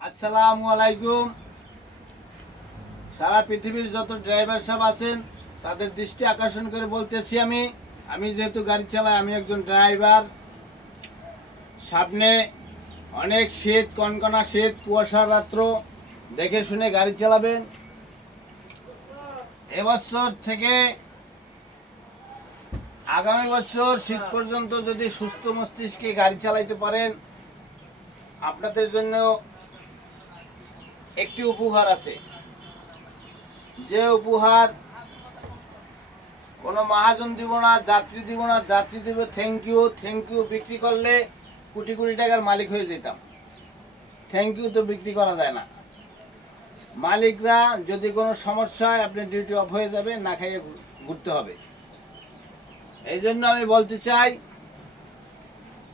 আসসালামু আলাইকুম। সারা পৃথিবীর যত ড্রাইভার সাহেব আছেন তাদের দৃষ্টি আকর্ষণ করে বলতেছি, আমি যেহেতু গাড়ি চালাই, আমি একজন ড্রাইভার। সামনে অনেক শীত, কনকনা শীত, কুয়াশার রাত্র, দেখে শুনে গাড়ি চালাবেন। এবছর থেকে আগামী বছর শীত পর্যন্ত যদি সুস্থ মস্তিষ্কে গাড়ি চালাইতে পারেন, আপনাদের জন্য একটি উপহার আছে। যে উপহার কোনো মহাজন দিব না, যাত্রী দিব না, যাত্রী দেবে থ্যাংক ইউ। বিক্রি করলে কোটি কোটি টাকার মালিক হয়ে যেতাম। থ্যাংক ইউ তো বিক্রি করা যায় না। মালিকরা যদি কোনো সমস্যা হয়, আপনি ডিউটি অফ হয়ে যাবে, না খাইয়ে ঘুরতে হবে। এই জন্য আমি বলতে চাই,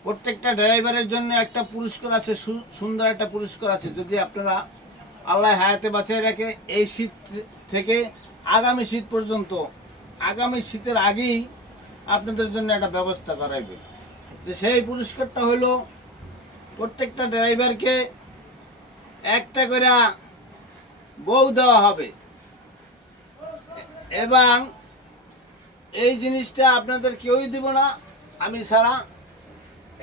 প্রত্যেকটা ড্রাইভারের জন্য একটা পুরস্কার আছে, সুন্দর একটা পুরস্কার আছে। যদি আপনারা আল্লাহ হায়াতে বাঁচিয়ে রাখে, এই শীত থেকে আগামী শীত পর্যন্ত, আগামী শীতের আগেই আপনাদের জন্য একটা ব্যবস্থা করাইবে। যে সেই পুরস্কারটা হলো, প্রত্যেকটা ড্রাইভারকে একটা করে বউ দেওয়া হবে। এবং এই জিনিসটা আপনাদের কেউই দিব না, আমি ছাড়া।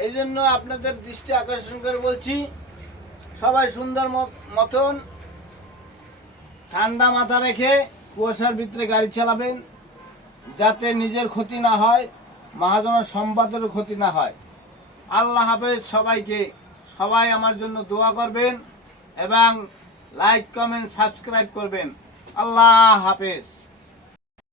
এই জন্য আপনাদের দৃষ্টি আকর্ষণ করে বলছি, সবাই সুন্দর মতন ঠান্ডা মাথা রেখে কুয়াশার ভিতরে গাড়ি চালাবেন, যাতে নিজের ক্ষতি না হয়, মহাজনের সম্পদেরও ক্ষতি না হয়। আল্লাহ হাফেজ সবাইকে। সবাই আমার জন্য দোয়া করবেন এবং লাইক, কমেন্ট, সাবস্ক্রাইব করবেন। আল্লাহ হাফেজ।